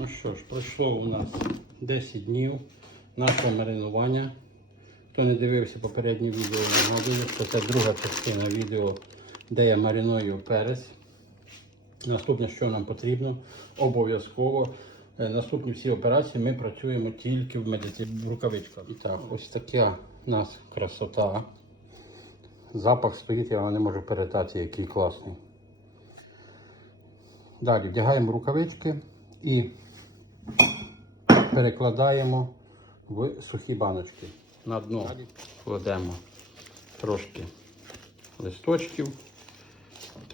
Ну що ж, пройшло у нас 10 днів нашого маринування. Хто не дивився попереднє відео, нагадую, що це друга частина відео, де я мариную перець. Наступне, що нам потрібно, обов'язково. е, Наступні всі операції ми працюємо тільки в медицині рукавичках. І так, ось така у нас красота. Запах стоїть, я вам не можу передати, який класний. Далі вдягаємо рукавички і перекладаємо в сухі баночки. На дно кладемо трошки листочків,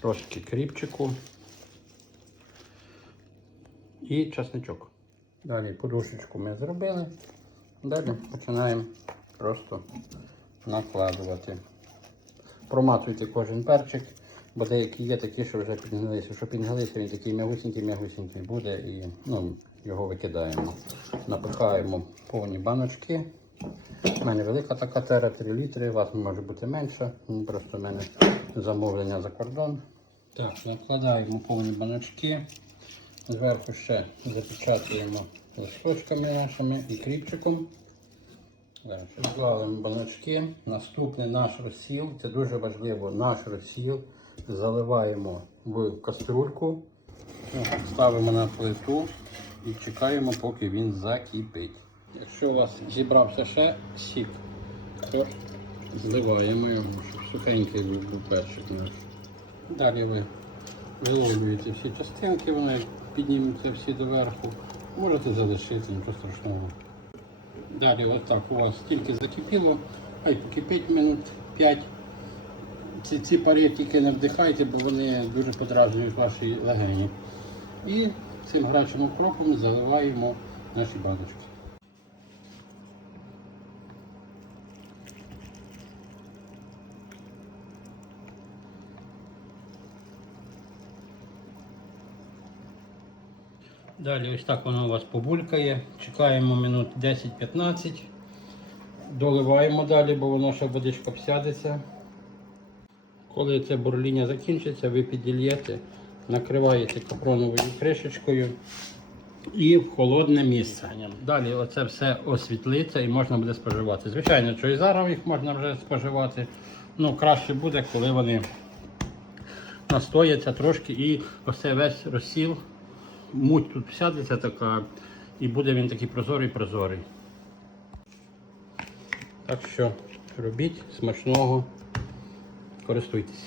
трошки кріпчику і часничок. Далі подушечку ми зробили. Далі починаємо просто накладувати. Проматуйте кожен перчик, бо деякі є такі, що вже підгнилися. Що підгнилися, він такий м'ягусінький, м'ягусінький буде і ну, його викидаємо. Напихаємо повні баночки. У мене велика така тера 3 літри, у вас може бути менша. Ну, Просто в мене замовлення за кордон. Так, накладаємо повні баночки. Зверху ще запечатуємо листочками нашими і кріпчиком. Далі баночки. Наступний наш розсіл. Це дуже важливо. Наш розсіл заливаємо в каструльку, ставимо на плиту і чекаємо, поки він закипить. Якщо у вас зібрався ще сік, то зливаємо його, щоб сухенький був перчик наш. Далі ви виловлюєте всі частинки, вони піднімуться всі доверху. Можете залишити, нічого страшного. Далі отак у вас тільки закипіло, хай покипить минут 5. Ці, ці пари тільки не вдихайте, бо вони дуже подразнюють ваші легені. І цим грачим окропом заливаємо наші баночки. Далі ось так воно у вас побулькає. Чекаємо минут 10-15. Доливаємо далі, бо воно ще водичка обсядеться. Коли це бурління закінчиться, ви підільєте, накриваєте капроновою кришечкою і в холодне місце. Далі оце все освітлиться і можна буде споживати. Звичайно, що і зараз їх можна вже споживати. Ну, краще буде, коли вони настояться трошки і оце весь розсіл муть тут сядеться така, і буде він такий прозорий-прозорий. Так що робіть смачного, користуйтесь.